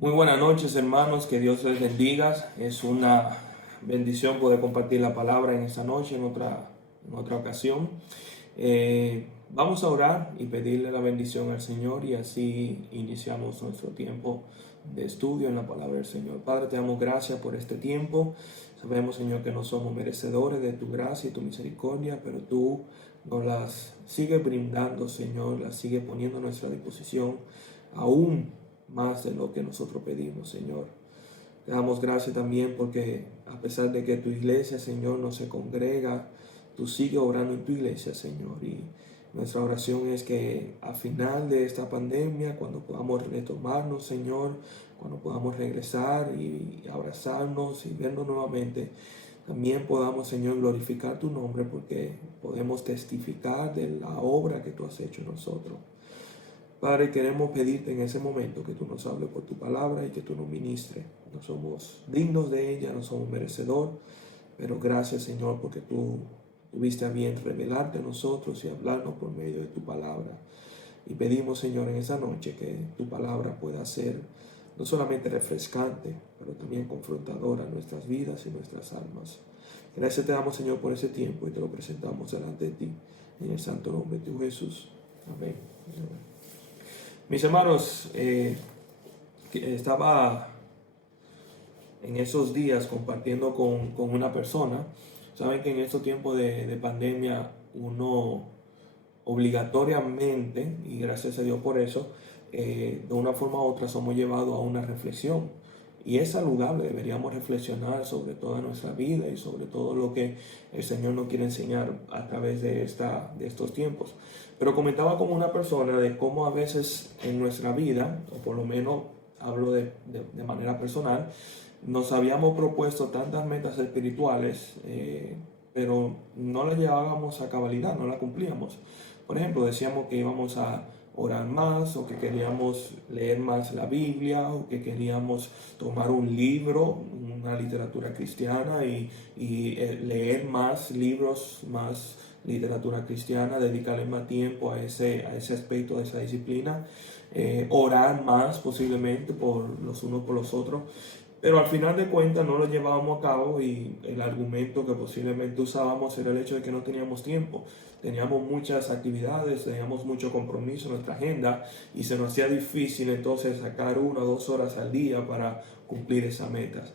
Muy buenas noches, hermanos, que Dios les bendiga. Es una bendición poder compartir la palabra en esta noche, en otra ocasión. Vamos a orar y pedirle la bendición al Señor y así iniciamos nuestro tiempo de estudio en la palabra del Señor. Padre, te damos gracias por este tiempo. Sabemos, Señor, que no somos merecedores de tu gracia y tu misericordia, pero tú nos las sigues brindando, Señor, las sigues poniendo a nuestra disposición aún más de lo que nosotros pedimos, Señor. Te damos gracias también porque a pesar de que tu iglesia, Señor, no se congrega, tú sigues orando en tu iglesia, Señor. Y nuestra oración es que a final de esta pandemia, cuando podamos retomarnos, Señor, cuando podamos regresar y abrazarnos y vernos nuevamente, también podamos, Señor, glorificar tu nombre porque podemos testificar de la obra que tú has hecho en nosotros. Padre, queremos pedirte en ese momento que tú nos hables por tu palabra y que tú nos ministres. No somos dignos de ella, no somos merecedores, pero gracias, Señor, porque tú tuviste a bien revelarte a nosotros y hablarnos por medio de tu palabra. Y pedimos, Señor, en esa noche que tu palabra pueda ser no solamente refrescante, pero también confrontadora a nuestras vidas y nuestras almas. Gracias te damos, Señor, por ese tiempo y te lo presentamos delante de ti. En el santo nombre de tu Jesús. Amén. Amén. Mis hermanos, estaba en esos días compartiendo con una persona. Saben que en estos tiempos de pandemia uno obligatoriamente, y gracias a Dios por eso, de una forma u otra somos llevados a una reflexión. Y es saludable, deberíamos reflexionar sobre toda nuestra vida y sobre todo lo que el Señor nos quiere enseñar a través de estos tiempos. Pero comentaba con una persona de cómo a veces en nuestra vida, o por lo menos hablo de manera personal, nos habíamos propuesto tantas metas espirituales, pero no las llevábamos a cabalidad, no las cumplíamos. Por ejemplo, decíamos que íbamos a orar más, o que queríamos leer más la Biblia, o que queríamos tomar un libro, una literatura cristiana y leer más libros, más literatura cristiana, dedicarle más tiempo a ese aspecto de esa disciplina, orar más posiblemente por los unos por los otros. Pero al final de cuentas no lo llevábamos a cabo y el argumento que posiblemente usábamos era el hecho de que no teníamos tiempo. Teníamos muchas actividades, teníamos mucho compromiso en nuestra agenda y se nos hacía difícil entonces sacar 1 o 2 horas al día para cumplir esas metas.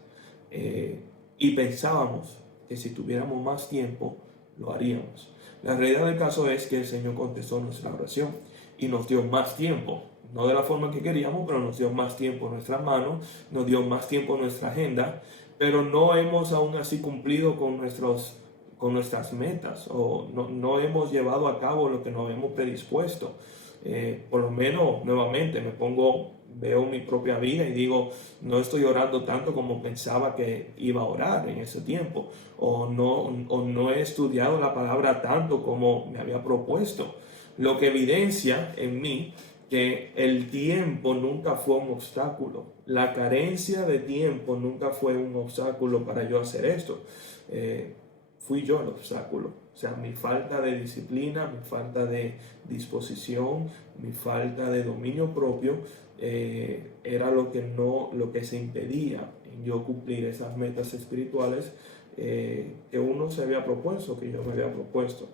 Y pensábamos que si tuviéramos más tiempo, lo haríamos. La realidad del caso es que el Señor contestó nuestra oración y nos dio más tiempo. No de la forma que queríamos, pero nos dio más tiempo en nuestras manos, nos dio más tiempo en nuestra agenda, pero no hemos aún así cumplido con nuestras metas o no hemos llevado a cabo lo que nos hemos predispuesto. Por lo menos, nuevamente, veo mi propia vida y digo, no estoy orando tanto como pensaba que iba a orar en ese tiempo, o no he estudiado la palabra tanto como me había propuesto, lo que evidencia en mí que el tiempo nunca fue un obstáculo. La carencia de tiempo nunca fue un obstáculo para yo hacer esto. Fui yo el obstáculo. O sea, mi falta de disciplina, mi falta de disposición, mi falta de dominio propio era lo que se impedía en yo cumplir esas metas espirituales que uno se había propuesto, que yo me había propuesto.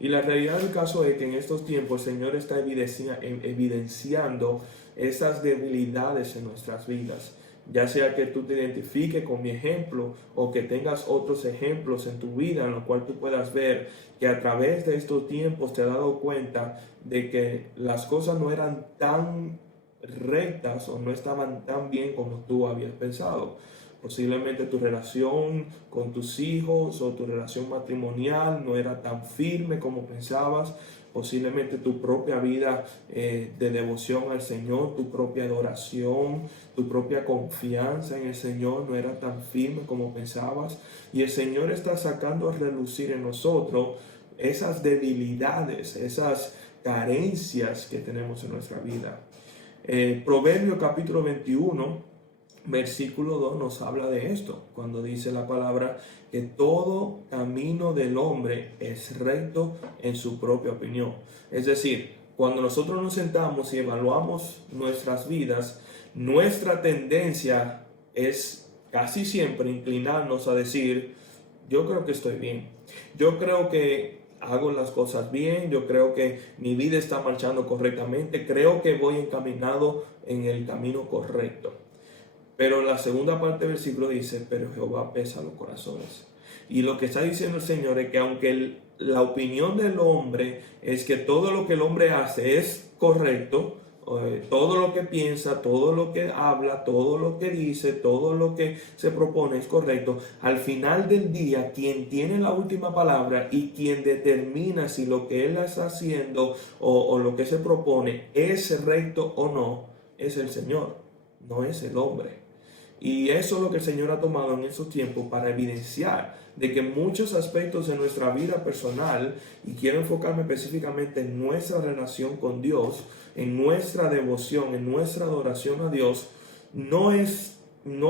Y la realidad del caso es que en estos tiempos el Señor está evidenciando esas debilidades en nuestras vidas. Ya sea que tú te identifiques con mi ejemplo o que tengas otros ejemplos en tu vida en los cuales tú puedas ver que a través de estos tiempos te has dado cuenta de que las cosas no eran tan rectas o no estaban tan bien como tú habías pensado. Posiblemente tu relación con tus hijos o tu relación matrimonial no era tan firme como pensabas. Posiblemente tu propia vida de devoción al Señor, tu propia adoración, tu propia confianza en el Señor no era tan firme como pensabas. Y el Señor está sacando a relucir en nosotros esas debilidades, esas carencias que tenemos en nuestra vida. Proverbio capítulo 21. Versículo 2 nos habla de esto, cuando dice la palabra que todo camino del hombre es recto en su propia opinión. Es decir, cuando nosotros nos sentamos y evaluamos nuestras vidas, nuestra tendencia es casi siempre inclinarnos a decir, yo creo que estoy bien, yo creo que hago las cosas bien, yo creo que mi vida está marchando correctamente, creo que voy encaminado en el camino correcto. Pero la segunda parte del versículo dice, pero Jehová pesa los corazones. Y lo que está diciendo el Señor es que aunque la opinión del hombre es que todo lo que el hombre hace es correcto, todo lo que piensa, todo lo que habla, todo lo que dice, todo lo que se propone es correcto, al final del día quien tiene la última palabra y quien determina si lo que él está haciendo o lo que se propone es recto o no, es el Señor, no es el hombre. Y eso es lo que el Señor ha tomado en esos tiempos para evidenciar de que muchos aspectos de nuestra vida personal, y quiero enfocarme específicamente en nuestra relación con Dios, en nuestra devoción, en nuestra adoración a Dios, no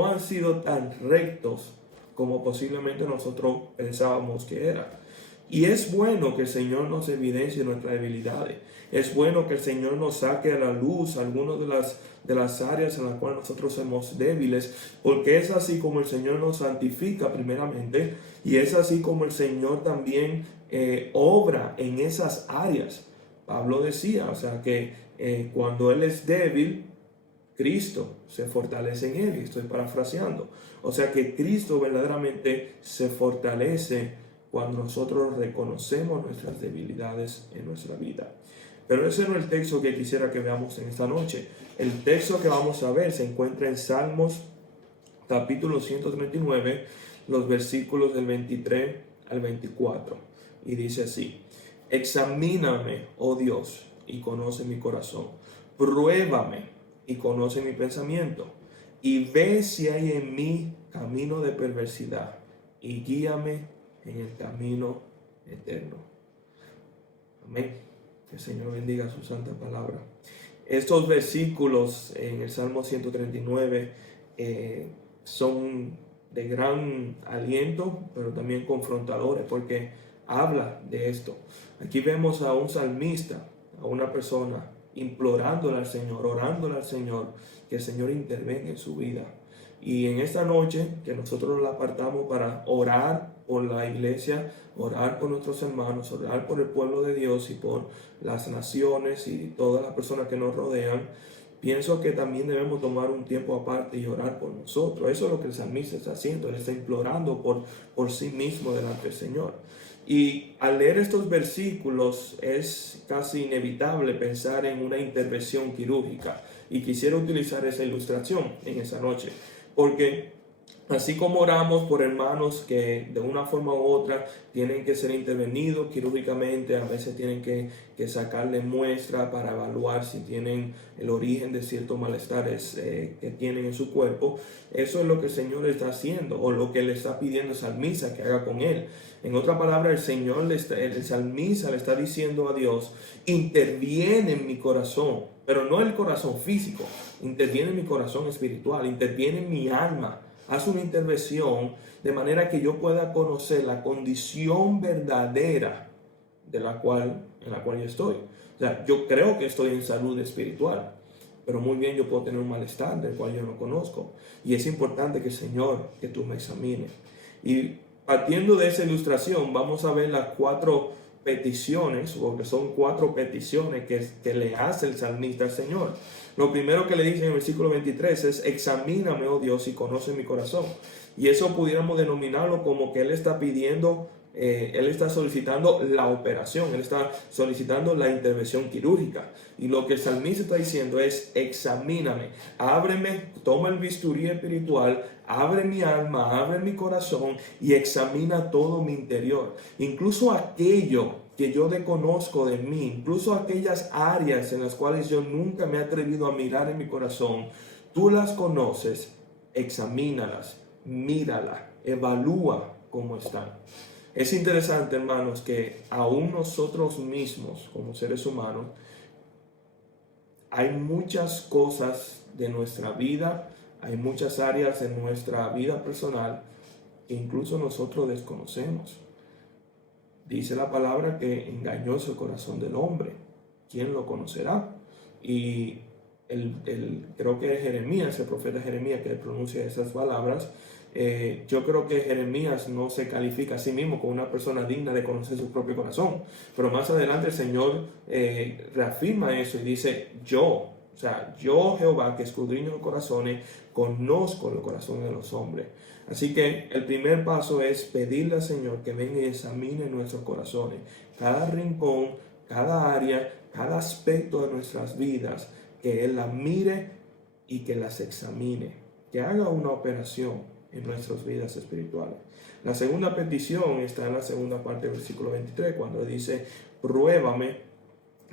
han sido tan rectos como posiblemente nosotros pensábamos que era. Y es bueno que el Señor nos evidencie nuestras debilidades. Es bueno que el Señor nos saque a la luz algunas de las áreas en las cuales nosotros somos débiles, porque es así como el Señor nos santifica primeramente, y es así como el Señor también obra en esas áreas. Pablo decía, o sea, que cuando Él es débil, Cristo se fortalece en Él, y estoy parafraseando. O sea que Cristo verdaderamente se fortalece cuando nosotros reconocemos nuestras debilidades en nuestra vida. Pero ese no es el texto que quisiera que veamos en esta noche. El texto que vamos a ver se encuentra en Salmos capítulo 139, los versículos del 23 al 24. Y dice así: examíname, oh Dios, y conoce mi corazón. Pruébame y conoce mi pensamiento. Y ve si hay en mí camino de perversidad. Y guíame en el camino eterno. Amén. Que el Señor bendiga su santa palabra. Estos versículos en el Salmo 139 son de gran aliento, pero también confrontadores, porque habla de esto. Aquí vemos a un salmista, a una persona implorándole al Señor, orándole al Señor, que el Señor intervenga en su vida. Y en esta noche que nosotros la apartamos para orar por la iglesia, orar por nuestros hermanos, orar por el pueblo de Dios y por las naciones y todas las personas que nos rodean, pienso que también debemos tomar un tiempo aparte y orar por nosotros. Eso es lo que el salmista está haciendo. Él está implorando por sí mismo delante del Señor. Y al leer estos versículos es casi inevitable pensar en una intervención quirúrgica. Y quisiera utilizar esa ilustración en esa noche. Porque así como oramos por hermanos que de una forma u otra tienen que ser intervenidos quirúrgicamente, a veces tienen que sacarle muestra para evaluar si tienen el origen de ciertos malestares que tienen en su cuerpo, eso es lo que el Señor está haciendo, o lo que le está pidiendo al salmista que haga con él. En otra palabra, el salmista le está diciendo a Dios: interviene en mi corazón, pero no el corazón físico, interviene en mi corazón espiritual, interviene en mi alma. Haz una intervención de manera que yo pueda conocer la condición verdadera en la cual yo estoy. O sea, yo creo que estoy en salud espiritual, pero muy bien yo puedo tener un malestar del cual yo no conozco. Y es importante que, Señor, que tú me examines. Y partiendo de esa ilustración, vamos a ver las 4 peticiones, porque son 4 peticiones que le hace el salmista al Señor. Lo primero que le dice en el versículo 23 es: examíname, oh Dios, y conoce mi corazón. Y eso pudiéramos denominarlo como que Él está pidiendo, Él está solicitando la operación, Él está solicitando la intervención quirúrgica. Y lo que el salmista está diciendo es: examíname, ábreme, toma el bisturí espiritual, abre mi alma, abre mi corazón y examina todo mi interior. Incluso aquello que yo desconozco de mí, incluso aquellas áreas en las cuales yo nunca me he atrevido a mirar en mi corazón, tú las conoces, examínalas, míralas, evalúa cómo están. Es interesante, hermanos, que aún nosotros mismos, como seres humanos, hay muchas cosas de nuestra vida, hay muchas áreas de nuestra vida personal que incluso nosotros desconocemos. Dice la palabra que engañoso el corazón del hombre. ¿quién lo conocerá? Y creo que es Jeremías, el profeta Jeremías, que pronuncia esas palabras. Yo creo que Jeremías no se califica a sí mismo como una persona digna de conocer su propio corazón, pero más adelante el Señor reafirma eso y dice: yo, o sea, yo Jehová, que escudriño los corazones, conozco los corazones de los hombres. Así que el primer paso es pedirle al Señor que venga y examine nuestros corazones, cada rincón, cada área, cada aspecto de nuestras vidas, que Él las mire y que las examine, que haga una operación en nuestras vidas espirituales. La segunda petición está en la segunda parte del versículo 23, cuando dice: pruébame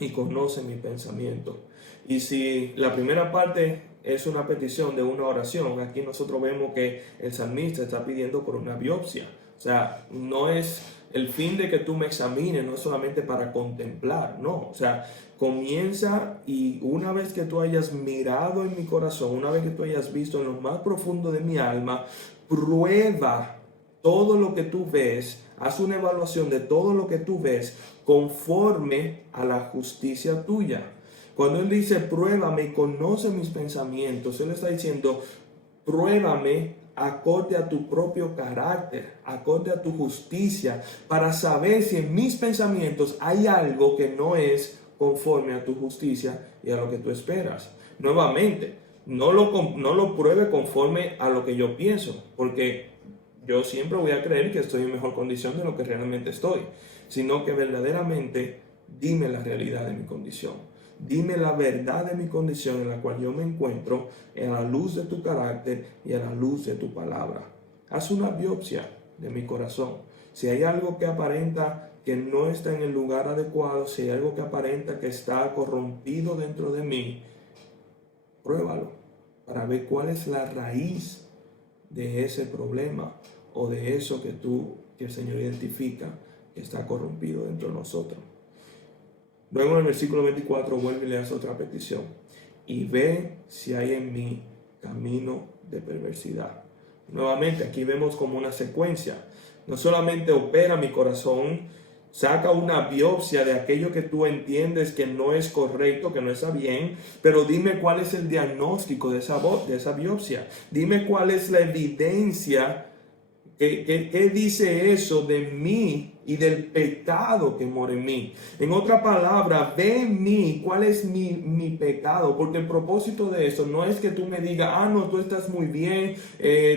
y conoce mi pensamiento. Y si la primera parte es una petición de una oración, aquí nosotros vemos que el salmista está pidiendo por una biopsia. O sea, no es el fin de que tú me examines, no es solamente para contemplar, no. O sea, comienza, y una vez que tú hayas mirado en mi corazón, una vez que tú hayas visto en lo más profundo de mi alma, prueba todo lo que tú ves, haz una evaluación de todo lo que tú ves conforme a la justicia tuya. Cuando Él dice pruébame y conoce mis pensamientos, Él está diciendo: pruébame acorde a tu propio carácter, acorde a tu justicia, para saber si en mis pensamientos hay algo que no es conforme a tu justicia y a lo que tú esperas. Nuevamente, no lo pruebe conforme a lo que yo pienso, porque yo siempre voy a creer que estoy en mejor condición de lo que realmente estoy, sino que verdaderamente dime la realidad de mi condición. Dime la verdad de mi condición en la cual yo me encuentro, en la luz de tu carácter y en la luz de tu palabra. Haz una biopsia de mi corazón. Si hay algo que aparenta que no está en el lugar adecuado, si hay algo que aparenta que está corrompido dentro de mí, pruébalo para ver cuál es la raíz de ese problema o de eso que el Señor identifica que está corrompido dentro de nosotros. Luego en el versículo 24 vuelve y le hace otra petición: y ve si hay en mí camino de perversidad. Nuevamente aquí vemos como una secuencia. No solamente opera mi corazón, saca una biopsia de aquello que tú entiendes que no es correcto, que no está bien, pero dime cuál es el diagnóstico de esa biopsia. Dime cuál es la evidencia. ¿Qué dice eso de mí y del pecado que mora en mí? En otra palabra, ve en mí cuál es mi pecado, porque el propósito de eso no es que tú me digas: ah, no, tú estás muy bien,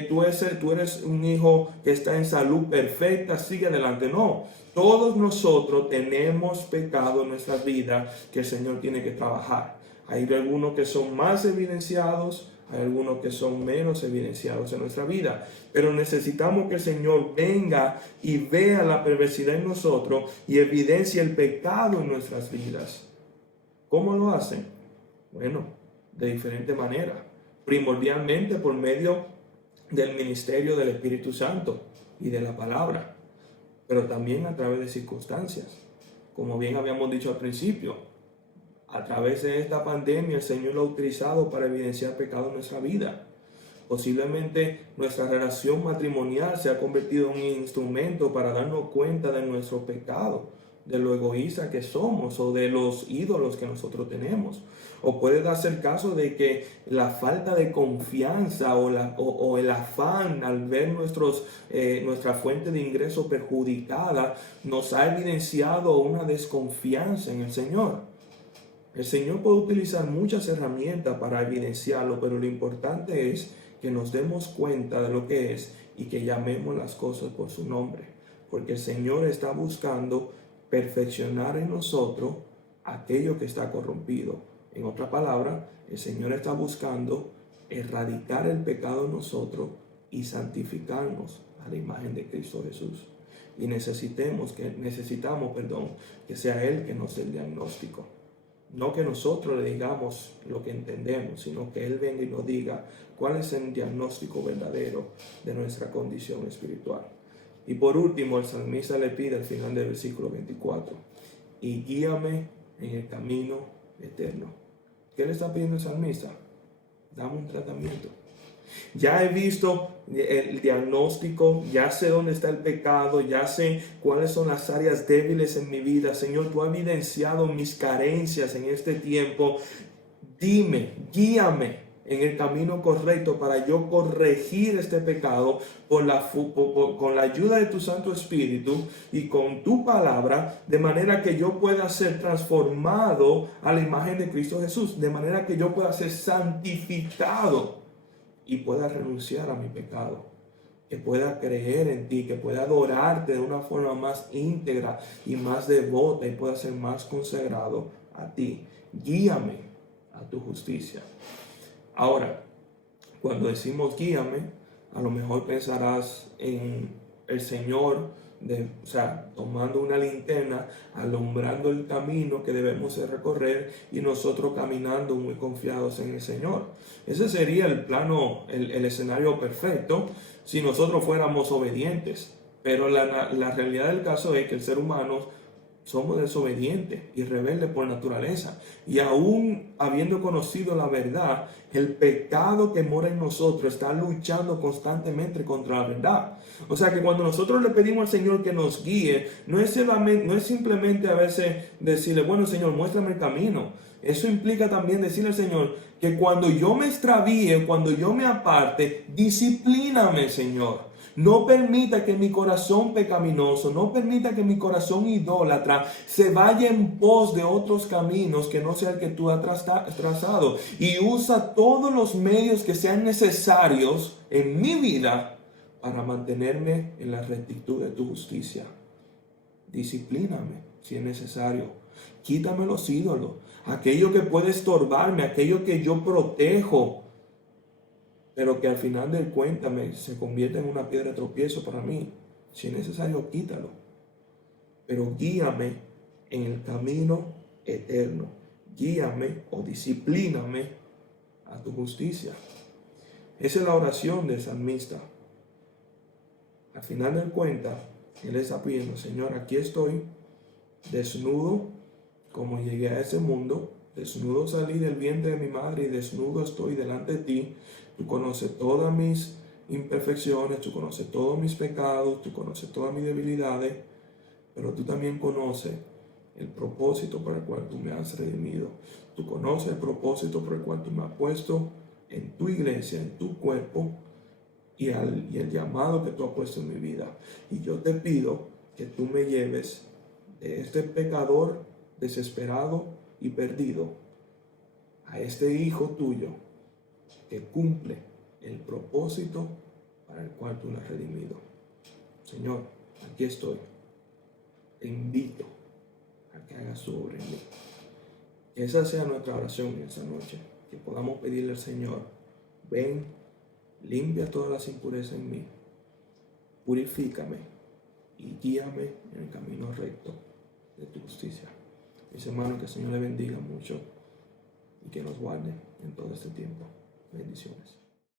tú eres un hijo que está en salud perfecta, sigue adelante. No, todos nosotros tenemos pecado en nuestra vida que el Señor tiene que trabajar. Hay algunos que son más evidenciados, hay algunos que son menos evidenciados en nuestra vida, pero necesitamos que el Señor venga y vea la perversidad en nosotros y evidencie el pecado en nuestras vidas. ¿Cómo lo hacen? Bueno, de diferente manera. Primordialmente por medio del ministerio del Espíritu Santo y de la palabra, pero también a través de circunstancias. Como bien habíamos dicho al principio, a través de esta pandemia el Señor lo ha utilizado para evidenciar pecado en nuestra vida. Posiblemente nuestra relación matrimonial se ha convertido en un instrumento para darnos cuenta de nuestro pecado, de lo egoísta que somos o de los ídolos que nosotros tenemos. O puede darse el caso de que la falta de confianza o el afán al ver nuestra fuente de ingreso perjudicada nos ha evidenciado una desconfianza en el Señor. El Señor puede utilizar muchas herramientas para evidenciarlo, pero lo importante es que nos demos cuenta de lo que es y que llamemos las cosas por su nombre, porque el Señor está buscando perfeccionar en nosotros aquello que está corrompido. En otra palabra, el Señor está buscando erradicar el pecado en nosotros y santificarnos a la imagen de Cristo Jesús. Y necesitamos que sea Él que nos dé el diagnóstico. No que nosotros le digamos lo que entendemos, sino que Él venga y nos diga cuál es el diagnóstico verdadero de nuestra condición espiritual. Y por último, el salmista le pide al final del versículo 24: y guíame en el camino eterno. ¿Qué le está pidiendo el salmista? Dame un tratamiento. Ya he visto el diagnóstico, ya sé dónde está el pecado, ya sé cuáles son las áreas débiles en mi vida. Señor, tú has evidenciado mis carencias en este tiempo. Dime, guíame en el camino correcto para yo corregir este pecado con la ayuda de tu Santo Espíritu y con tu palabra, de manera que yo pueda ser transformado a la imagen de Cristo Jesús, de manera que yo pueda ser santificado y pueda renunciar a mi pecado, que pueda creer en ti, que pueda adorarte de una forma más íntegra y más devota y pueda ser más consagrado a ti. Guíame a tu justicia. Ahora, cuando decimos guíame, a lo mejor pensarás en el Señor, o sea, tomando una linterna, alumbrando el camino que debemos de recorrer y nosotros caminando muy confiados en el Señor. Ese sería el plano, el escenario perfecto si nosotros fuéramos obedientes. Pero la realidad del caso es que el ser humano somos desobedientes y rebeldes por naturaleza. Y aún habiendo conocido la verdad, el pecado que mora en nosotros está luchando constantemente contra la verdad. O sea que cuando nosotros le pedimos al Señor que nos guíe, no es simplemente a veces decirle, bueno Señor, muéstrame el camino. Eso implica también decirle al Señor que cuando yo me extravíe, cuando yo me aparte, disciplíname, Señor. No permita que mi corazón pecaminoso, no permita que mi corazón idólatra se vaya en pos de otros caminos que no sea el que tú has trazado. Y usa todos los medios que sean necesarios en mi vida para mantenerme en la rectitud de tu justicia. Disciplíname si es necesario. Quítame los ídolos, aquello que puede estorbarme, aquello que yo protejo, pero que al final del cuenta se convierte en una piedra de tropiezo para mí. Si es necesario, quítalo. Pero guíame en el camino eterno. Guíame o disciplíname a tu justicia. Esa es la oración del salmista. Al final del cuenta, él está pidiendo, Señor, aquí estoy, desnudo como llegué a ese mundo, desnudo salí del vientre de mi madre y desnudo estoy delante de ti. Tú conoces todas mis imperfecciones, tú conoces todos mis pecados, tú conoces todas mis debilidades, pero tú también conoces el propósito para el cual tú me has redimido. Tú conoces el propósito por el cual tú me has puesto en tu iglesia, en tu cuerpo y el llamado que tú has puesto en mi vida. Y yo te pido que tú me lleves de este pecador desesperado y perdido a este hijo tuyo que cumple el propósito para el cual tú lo has redimido. Señor, aquí estoy. Te invito a que hagas su obra en mí. Que esa sea nuestra oración en esta noche. Que podamos pedirle al Señor, ven, limpia todas las impurezas en mí, purifícame y guíame en el camino recto de tu justicia. Mis hermanos, que el Señor les bendiga mucho y que nos guarde en todo este tiempo. Bendiciones.